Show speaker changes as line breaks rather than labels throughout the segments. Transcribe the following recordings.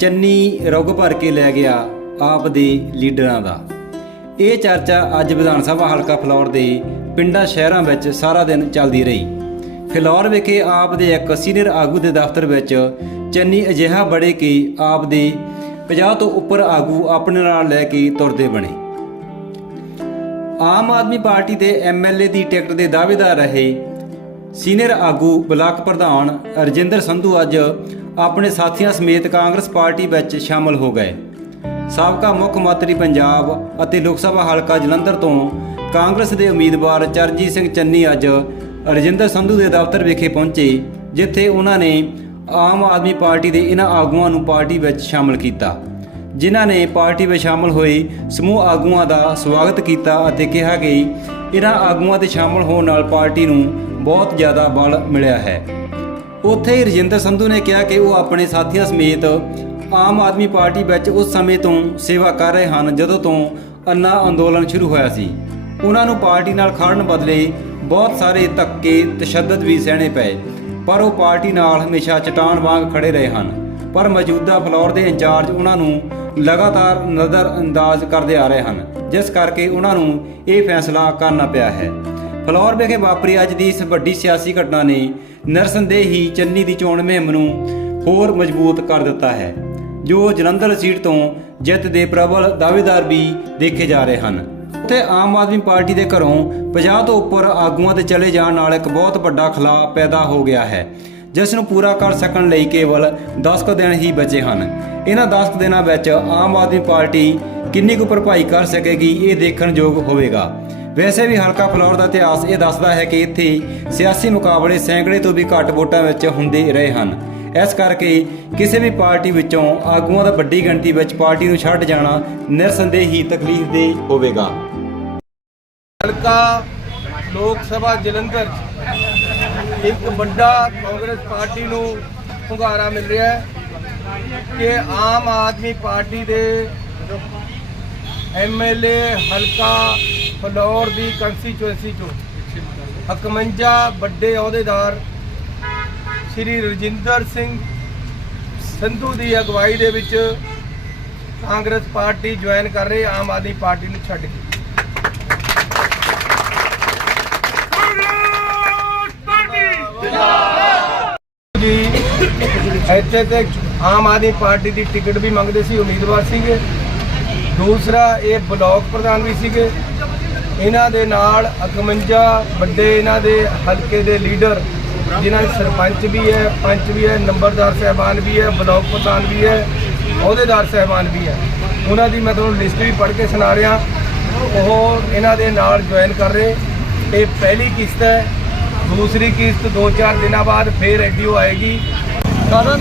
ਚੰਨੀ ਰੁਗ ਭਰ ਕੇ ਲੈ ਗਿਆ ਆਪ ਦੇ ਲੀਡਰਾਂ ਦਾ। ਇਹ ਚਰਚਾ ਅੱਜ ਵਿਧਾਨ ਸਭਾ ਹਲਕਾ ਫਲੌਰ ਦੇ ਪਿੰਡਾਂ ਸ਼ਹਿਰਾਂ ਵਿੱਚ ਸਾਰਾ ਦਿਨ ਚੱਲਦੀ ਰਹੀ। ਫਿਲੌਰ ਵਿਖੇ ਆਪ ਦੇ ਇੱਕ ਸੀਨੀਅਰ ਆਗੂ ਦੇ ਦਫ਼ਤਰ ਵਿੱਚ ਚੰਨੀ ਅਜਿਹਾ ਬੜੇ ਕਿ ਆਪ ਦੇ 50 ਤੋਂ ਉੱਪਰ ਆਗੂ ਆਪਣੇ ਨਾਲ ਲੈ ਕੇ ਤੁਰਦੇ ਬਣੇ। ਆਮ ਆਦਮੀ ਪਾਰਟੀ ਦੇ ਐਮਐਲਏ ਦੀ ਟਿਕਟ ਦੇ ਦਾਅਵੇਦਾਰ ਰਹੇ ਸੀਨੀਅਰ ਆਗੂ ਬਲਾਕ ਪ੍ਰਧਾਨ ਰਜਿੰਦਰ ਸੰਧੂ ਅੱਜ ਆਪਣੇ ਸਾਥੀਆਂ ਸਮੇਤ ਕਾਂਗਰਸ ਪਾਰਟੀ ਵਿੱਚ ਸ਼ਾਮਲ ਹੋ ਗਏ। ਸਾਬਕਾ ਮੁੱਖ ਮੰਤਰੀ ਪੰਜਾਬ ਅਤੇ ਲੋਕ ਸਭਾ ਹਲਕਾ ਜਲੰਧਰ ਤੋਂ ਕਾਂਗਰਸ ਦੇ ਉਮੀਦਵਾਰ ਚਰਨਜੀਤ ਸਿੰਘ ਚੰਨੀ ਅੱਜ ਰਜਿੰਦਰ ਸੰਧੂ ਦੇ ਦਫ਼ਤਰ ਵਿਖੇ ਪਹੁੰਚੇ, ਜਿੱਥੇ ਉਹਨਾਂ ਨੇ ਆਮ ਆਦਮੀ ਪਾਰਟੀ ਦੇ ਇਹਨਾਂ ਆਗੂਆਂ ਨੂੰ ਪਾਰਟੀ ਵਿੱਚ ਸ਼ਾਮਲ ਕੀਤਾ। ਜਿਨ੍ਹਾਂ ਨੇ ਪਾਰਟੀ ਵਿੱਚ ਸ਼ਾਮਲ ਹੋਏ ਸਮੂਹ ਆਗੂਆਂ ਦਾ ਸਵਾਗਤ ਕੀਤਾ ਅਤੇ ਕਿਹਾ ਕਿ ਇਹਨਾਂ ਆਗੂਆਂ ਦੇ ਸ਼ਾਮਲ ਹੋਣ ਨਾਲ ਪਾਰਟੀ ਨੂੰ ਬਹੁਤ ਜ਼ਿਆਦਾ ਬਲ ਮਿਲਿਆ ਹੈ। ਉੱਥੇ ਹੀ ਰਜਿੰਦਰ ਸੰਧੂ ਨੇ ਕਿਹਾ ਕਿ ਉਹ ਆਪਣੇ ਸਾਥੀਆਂ ਸਮੇਤ ਆਮ ਆਦਮੀ ਪਾਰਟੀ ਵਿੱਚ ਉਸ ਸਮੇਂ ਤੋਂ ਸੇਵਾ ਕਰ ਰਹੇ ਹਨ, ਜਦੋਂ ਤੋਂ ਅੰਨਾ ਅੰਦੋਲਨ ਸ਼ੁਰੂ ਹੋਇਆ ਸੀ। ਉਹਨਾਂ ਨੂੰ ਪਾਰਟੀ ਨਾਲ ਖੜਨ ਬਦਲੇ ਬਹੁਤ ਸਾਰੇ ਧੱਕੇ, ਤਸ਼ੱਦਦ ਵੀ ਸਹਿਣੇ ਪਏ, ਪਰ ਉਹ ਪਾਰਟੀ ਨਾਲ ਹਮੇਸ਼ਾ ਚਟਾਨ ਵਾਂਗ ਖੜੇ ਰਹੇ ਹਨ। ਪਰ ਮੌਜੂਦਾ ਫਲੋਰ ਦੇ ਇੰਚਾਰਜ ਉਹਨਾਂ ਨੂੰ ਲਗਾਤਾਰ ਨਜ਼ਰ ਅੰਦਾਜ਼ ਕਰਦੇ ਆ ਰਹੇ ਹਨ, ਜਿਸ ਕਰਕੇ ਉਹਨਾਂ ਨੂੰ ਇਹ ਫੈਸਲਾ ਕਰਨਾ ਪਿਆ ਹੈ। ਫਲੋਰ ਵਿਖੇ ਵਾਪਰੀ ਅੱਜ ਦੀ ਇਸ ਵੱਡੀ ਸਿਆਸੀ ਘਟਨਾ ਨੇ ਨਰਸੰਦੇਹੀ ਚੰਨੀ ਦੀ ਚੋਣ ਮੁਹਿੰਮ ਨੂੰ ਹੋਰ ਮਜ਼ਬੂਤ ਕਰ ਦਿੱਤਾ ਹੈ, ਜੋ ਜਲੰਧਰ ਸੀਟ ਤੋਂ ਜਿੱਤ ਦੇ ਪ੍ਰਬਲ ਦਾਅਵੇਦਾਰ ਵੀ ਦੇਖੇ ਜਾ ਰਹੇ ਹਨ। ਉੱਥੇ ਆਮ ਆਦਮੀ ਪਾਰਟੀ ਦੇ ਘਰੋਂ 50 ਤੋਂ ਉੱਪਰ ਆਗੂਆਂ 'ਤੇ ਚਲੇ ਜਾਣ ਨਾਲ ਇੱਕ ਬਹੁਤ ਵੱਡਾ ਖਲਾ ਪੈਦਾ ਹੋ ਗਿਆ ਹੈ। ਜਿਸ ਨੂੰ ਪੂਰਾ ਕਰ ਸਕਣ ਲਈ ਕੇਵਲ 10 ਕੁ ਦਿਨ ਹੀ ਬਚੇ ਹਨ। ਇਹਨਾਂ 10 ਕੁ ਦਿਨਾਂ ਵਿੱਚ ਆਮ ਆਦਮੀ ਪਾਰਟੀ ਕਿੰਨੀ ਕੁ ਭਰਪਾਈ ਕਰ ਸਕੇਗੀ ਇਹ ਦੇਖਣਯੋਗ ਹੋਵੇਗਾ। ਵੈਸੇ ਵੀ ਹਲਕਾ ਫਲੌਰ ਦਾ ਇਤਿਹਾਸ ਇਹ ਦੱਸਦਾ ਹੈ ਕਿ ਇੱਥੇ ਸਿਆਸੀ ਮੁਕਾਬਲੇ ਸੈਂਕੜੇ ਤੋਂ ਵੀ ਘੱਟ ਵੋਟਾਂ ਵਿੱਚ ਹੁੰਦੇ ਰਹੇ ਹਨ। ਇਸ ਕਰਕੇ ਕਿਸੇ ਵੀ ਪਾਰਟੀ ਵਿੱਚੋਂ ਆਗੂਆਂ ਦਾ ਵੱਡੀ ਗਿਣਤੀ ਵਿੱਚ ਪਾਰਟੀ ਨੂੰ ਛੱਡ ਜਾਣਾ ਨਿਰਸੰਦੇਹੀ ਤਕਲੀਫ ਦੇ ਹੋਵੇਗਾ।
ਹਲਕਾ ਲੋਕ ਸਭਾ ਜਲੰਧਰ ਇੱਕ ਵੱਡਾ ਕਾਂਗਰਸ ਪਾਰਟੀ ਨੂੰ ਹੁੰਗਾਰਾ ਮਿਲ ਰਿਹਾ ਹੈ ਕਿ ਆਮ ਆਦਮੀ ਪਾਰਟੀ ਦੇ ਐਮਐਲਏ ਹਲਕਾ ਫਲੌਰ ਦੀ ਕੰਸਟੀਚੁਐਂਸੀ ਚੋਂ 51 ਵੱਡੇ ਅਹੁਦੇਦਾਰ ਸ਼੍ਰੀ ਰਜਿੰਦਰ ਸਿੰਘ ਸੰਧੂ ਦੀ ਅਗਵਾਈ ਦੇ ਵਿੱਚ ਕਾਂਗਰਸ ਪਾਰਟੀ ਜੁਆਇਨ ਕਰ ਰਹੇ, ਆਮ ਆਦਮੀ ਪਾਰਟੀ ਨੂੰ ਛੱਡ ਕੇ। ਇੱਥੇ ਤੇ ਆਮ ਆਦਮੀ ਪਾਰਟੀ ਦੀ ਟਿਕਟ ਵੀ ਮੰਗਦੇ ਸੀ, ਉਮੀਦਵਾਰ ਸੀਗੇ। ਦੂਸਰਾ, ਇਹ ਬਲਾਕ ਪ੍ਰਧਾਨ ਵੀ ਸੀਗੇ। ਇਹਨਾਂ ਦੇ ਨਾਲ 51 ਵੱਡੇ ਇਹਨਾਂ ਦੇ ਹਲਕੇ ਦੇ ਲੀਡਰ, ਜਿਨ੍ਹਾਂ ਦੇ ਸਰਪੰਚ ਵੀ ਹੈ, ਪੰਚ ਵੀ ਹੈ, ਨੰਬਰਦਾਰ ਸਹਿਬਾਨ ਵੀ ਹੈ, ਬਲਾਕ ਪ੍ਰਧਾਨ ਵੀ ਹੈ, ਅਹੁਦੇਦਾਰ ਸਹਿਬਾਨ ਵੀ ਹੈ। ਉਹਨਾਂ ਦੀ ਮੈਂ ਤੁਹਾਨੂੰ ਲਿਸਟ ਵੀ ਪੜ੍ਹ ਕੇ ਸੁਣਾ ਰਿਹਾ। ਉਹ ਇਹਨਾਂ ਦੇ ਨਾਲ ਜੁਆਇਨ ਕਰ ਰਹੇ। ਇਹ ਪਹਿਲੀ ਕਿਸ਼ਤ ਹੈ। ਦੂਸਰੀ ਕਿਸ਼ਤ 2-4 ਦਿਨਾਂ ਬਾਅਦ ਫੇਰ ਐਡੀਓ ਆਏਗੀ।
ਕਾਰਨ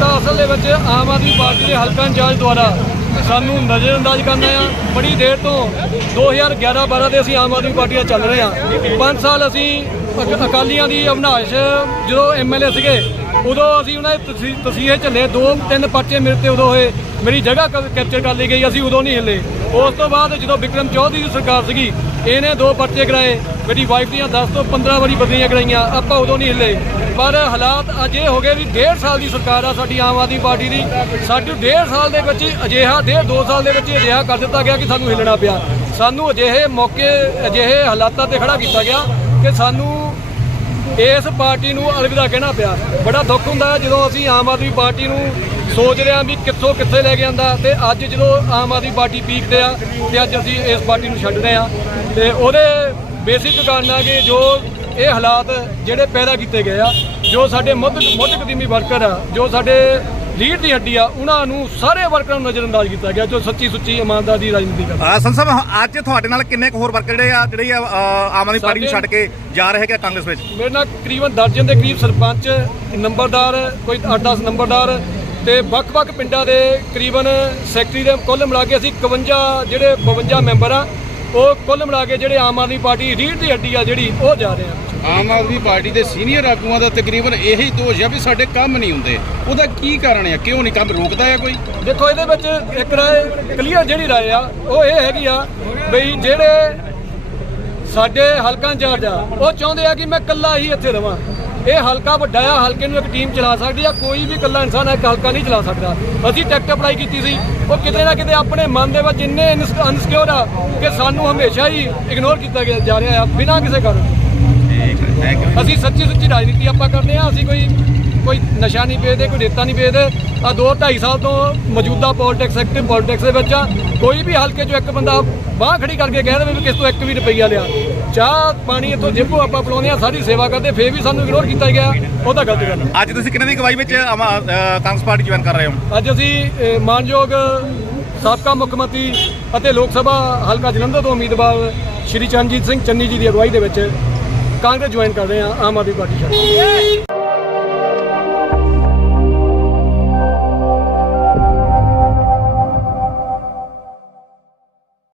ਤਾਂ ਅਸਲ ਦੇ ਵਿੱਚ ਆਮ ਆਦਮੀ ਪਾਰਟੀ ਦੇ ਹਲਕਾ ਇੰਚਾਰਜ ਦੁਆਰਾ ਸਾਨੂੰ ਨਜ਼ਰਅੰਦਾਜ਼ ਕਰਨਾ ਆ। ਬੜੀ ਦੇਰ ਤੋਂ 2011-12 ਦੇ ਅਸੀਂ ਆਮ ਆਦਮੀ ਪਾਰਟੀ ਦਾ ਚੱਲ ਰਹੇ ਆ 5 ਸਾਲ ਅਸੀਂ ਅਕ- ਅਕਾਲੀਆਂ ਦੀ ਅਵਨਾਸ਼, ਜਦੋਂ ਐਮਐਲਏ ਸੀਗੇ, ਉਦੋਂ ਅਸੀਂ ਉਹਨਾਂ ਦੇ ਤਸੀ- ਤਸੀਹੇ ਝੱਲੇ। ਦੋ ਤਿੰਨ ਪਰਚੇ ਮੇਰੇ ਤੇ ਉਦੋਂ ਹੋਏ। ਮੇਰੀ ਜਗ੍ਹਾ ਕੈਪਚਰ ਕਰ ਲਈ ਗਈ। ਅਸੀਂ ਉਦੋਂ ਨਹੀਂ ਹਿੱਲੇ। ਉਸ ਤੋਂ ਬਾਅਦ ਜਦੋਂ ਵਿਕਰਮ ਚੌਧਰੀ ਦੀ ਸਰਕਾਰ ਸੀਗੀ, ਇਹਨੇ ਦੋ ਪਰਚੇ ਕਰਾਏ। ਮੇਰੀ ਵਾਈਫ ਦੀਆਂ 10 ਤੋਂ 15 ਵਾਰੀ ਬਦਲੀਆਂ ਕਰਾਈਆਂ, ਆਪਾਂ ਉਦੋਂ ਨਹੀਂ ਹਿੱਲੇ। ਪਰ ਹਾਲਾਤ ਅੱਜ ਇਹ ਹੋ ਗਏ ਵੀ ਡੇਢ ਸਾਲ ਦੀ ਸਰਕਾਰ ਆ ਸਾਡੀ ਆਮ ਆਦਮੀ ਪਾਰਟੀ ਦੀ। ਸਾਡੀ ਡੇਢ ਸਾਲ ਦੇ ਵਿੱਚ ਅਜਿਹਾ, ਡੇਢ ਦੋ ਸਾਲ ਦੇ ਵਿੱਚ ਅਜਿਹਾ ਕਰ ਦਿੱਤਾ ਗਿਆ ਕਿ ਸਾਨੂੰ ਹਿੱਲਣਾ ਪਿਆ। ਸਾਨੂੰ ਅਜਿਹੇ ਮੌਕੇ, ਅਜਿਹੇ ਹਾਲਾਤਾਂ ਤੇ ਖੜਾ ਕੀਤਾ ਗਿਆ ਕਿ ਸਾਨੂੰ ਇਸ ਪਾਰਟੀ ਨੂੰ ਅਲਵਿਦਾ ਕਹਿਣਾ ਪਿਆ। ਬੜਾ ਦੁੱਖ ਹੁੰਦਾ ਜਦੋਂ ਅਸੀਂ ਆਮ ਆਦਮੀ ਪਾਰਟੀ ਨੂੰ ਸੋਚ ਰਹੇ ਵੀ ਕਿੱਥੋਂ ਕਿੱਥੇ ਲੈ ਕੇ ਜਾਂਦਾ ਤੇ ਅੱਜ ਜਦੋਂ ਆਮ ਆਦਮੀ ਪਾਰਟੀ ਪੀਕ ਤੇ ਆ ਤੇ ਅੱਜ ਅਸੀਂ ਇਸ ਪਾਰਟੀ ਨੂੰ ਛੱਡ ਰਹੇ ਹਾਂ ਤੇ ਉਹਦੇ ਬੇਸਿਕ ਕਾਰਨਾਂ ਕਿ ਜੋ ਇਹ ਹਾਲਾਤ ਜਿਹੜੇ ਪੈਦਾ ਕੀਤੇ ਗਏ ਆ ਜੋ ਸਾਡੇ ਮੁੱਢ ਮੁੱਢ ਕਦੀਮੀ ਵਰਕਰ ਆ ਜੋ ਸਾਡੇ ਲੀਡ ਦੀ ਹੱਡੀ ਆ ਉਹਨਾਂ ਨੂੰ ਸਾਰੇ ਵਰਕਰਾਂ ਨੂੰ ਨਜ਼ਰਅੰਦਾਜ਼ ਕੀਤਾ ਗਿਆ ਜੋ ਸੱਚੀ ਸੁੱਚੀ ਇਮਾਨਦਾਰ ਦੀ ਰਾਜਨੀਤੀ ਕਰਦੇ
ਆ। ਸੰਸਦ ਸਾਹਿਬ ਅੱਜ ਤੁਹਾਡੇ ਨਾਲ ਕਿੰਨੇ ਕੁ ਹੋਰ ਵਰਕਰ ਜਿਹੜੇ ਆ ਜਿਹੜੇ ਆ ਆਮ ਆਦਮੀ ਪਾਰਟੀ ਨੂੰ ਛੱਡ ਕੇ ਜਾ ਰਹੇ ਹੈਗੇ ਕਾਂਗਰਸ ਵਿੱਚ?
ਮੇਰੇ ਨਾਲ ਤਕਰੀਬਨ ਦਰਜਨ ਦੇ ਕਰੀਬ ਸਰਪੰਚ ਨੰਬਰਦਾਰ ਕੋਈ 8-10 ਨੰਬਰਦਾਰ ਤੇ ਵੱਖ-ਵੱਖ ਪਿੰਡਾਂ ਦੇ ਤਕਰੀਬਨ ਸੈਕਟਰੀ ਦੇ ਕੁੱਲ ਮਿਲਾ ਕੇ ਅਸੀਂ 51 ਜਿਹੜੇ 52 ਮੈਂਬਰ ਆ ਉਹ ਕੁੱਲ ਮਿਲਾ ਕੇ ਜਿਹੜੇ ਆਮ ਆਦਮੀ ਪਾਰਟੀ ਰੀੜ ਦੀ ਹੱਡੀ ਆ ਜਿਹੜੀ ਉਹ ਜਾ ਰਹੇ ਆ।
ਆਮ ਆਦਮੀ ਪਾਰਟੀ ਦੇ ਸੀਨੀਅਰ ਆਗੂਆਂ ਦਾ ਤਕਰੀਬਨ ਇਹੀ ਦੋਸ਼ ਆ ਵੀ ਸਾਡੇ ਕੰਮ ਨਹੀਂ ਹੁੰਦੇ। ਉਹਦਾ ਕੀ ਕਾਰਨ ਆ? ਕਿਉਂ ਨਹੀਂ? ਕੰਮ ਰੋਕਦਾ ਆ ਕੋਈ?
ਦੇਖੋ ਇਹਦੇ ਵਿੱਚ ਇੱਕ ਰਾਏ ਕਲੀਅਰ ਜਿਹੜੀ ਰਾਏ ਆ ਉਹ ਇਹ ਹੈਗੀ ਆ ਬਈ ਜਿਹੜੇ ਸਾਡੇ ਹਲਕਾ ਇੰਚਾਰਜ ਆ ਉਹ ਚਾਹੁੰਦੇ ਆ ਕਿ ਮੈਂ ਇਕੱਲਾ ਹੀ ਇੱਥੇ ਰਵਾਂ। ਇਹ ਹਲਕਾ ਵੱਡਾ ਆ ਹਲਕੇ ਨੂੰ ਇੱਕ ਟੀਮ ਚਲਾ ਸਕਦੀ ਆ ਕੋਈ ਵੀ ਇਕੱਲਾ ਇਨਸਾਨ ਇੱਕ ਹਲਕਾ ਨਹੀਂ ਚਲਾ ਸਕਦਾ। ਅਸੀਂ ਟਿਕਟ ਅਪਲਾਈ ਕੀਤੀ ਸੀ ਉਹ ਕਿਤੇ ਨਾ ਕਿਤੇ ਆਪਣੇ ਮਨ ਦੇ ਵਿੱਚ ਇੰਨੇ ਅਨਸਿਕਿਉਰ ਆ ਕਿ ਸਾਨੂੰ ਹਮੇਸ਼ਾ ਹੀ ਇਗਨੋਰ ਕੀਤਾ ਗਿਆ ਜਾ ਰਿਹਾ ਆ ਬਿਨਾਂ ਕਿਸੇ ਕਾਰਨ।
ਠੀਕ ਹੈ ਥੈਂਕ ਯੂ
ਅਸੀਂ ਸੱਚੀ ਸੁੱਚੀ ਰਾਜਨੀਤੀ ਆਪਾਂ ਕਰਦੇ ਆ ਅਸੀਂ ਕੋਈ ਕੋਈ ਨਸ਼ਾ ਨਹੀਂ ਵੇਚਦੇ ਕੋਈ ਰੇਤਾ ਨਹੀਂ ਵੇਚਦੇ। ਆ ਦੋ 2.5 ਸਾਲ ਤੋਂ ਮੌਜੂਦਾ ਪੋਲਿਟਿਕਸ ਐਕਟਿਵ ਪੋਲਿਟਿਕਸ ਦੇ ਵਿੱਚ ਆ। ਕੋਈ ਵੀ ਹਲਕੇ 'ਚੋਂ ਇੱਕ ਬੰਦਾ ਬਾਹ ਖੜੀ ਕਰਕੇ ਕਹਿ ਦੇਵੇ ਵੀ ਕਿਸ ਤੋਂ ਇੱਕ ਵੀ ਰੁਪਈਆ ਲਿਆ। ਚਾਹ ਪਾਣੀ ਇੱਥੋਂ ਜਿੱਪੋ ਆਪਾਂ ਪਿਲਾਉਂਦੇ ਆ ਸਾਡੀ ਸੇਵਾ ਕਰਦੇ ਫੇਰ ਵੀ ਸਾਨੂੰ ਇਗਨੋਰ ਕੀਤਾ ਗਿਆ। ਉਹ ਤਾਂ ਗਲਤ ਗੱਲ
ਅੱਜ ਤੁਸੀਂ ਕਿਹਨਾਂ ਦੀ ਅਗਵਾਈ ਵਿੱਚ ਕਾਂਗਰਸ ਪਾਰਟੀ ਜੁਆਇਨ ਕਰ ਰਹੇ ਹੋ?
ਅੱਜ ਅਸੀਂ ਮਾਨਯੋਗ ਸਾਬਕਾ ਮੁੱਖ ਮੰਤਰੀ ਅਤੇ ਲੋਕ ਸਭਾ ਹਲਕਾ ਜਲੰਧਰ ਤੋਂ ਉਮੀਦਵਾਰ ਸ਼੍ਰੀ ਚਰਨਜੀਤ ਸਿੰਘ ਚੰਨੀ ਜੀ ਦੀ ਅਗਵਾਈ ਦੇ ਵਿੱਚ ਕਾਂਗਰਸ ਜੁਆਇਨ ਕਰ ਰਹੇ ਹਾਂ ਆਮ ਆਦਮੀ ਪਾਰਟੀ ਕੇ।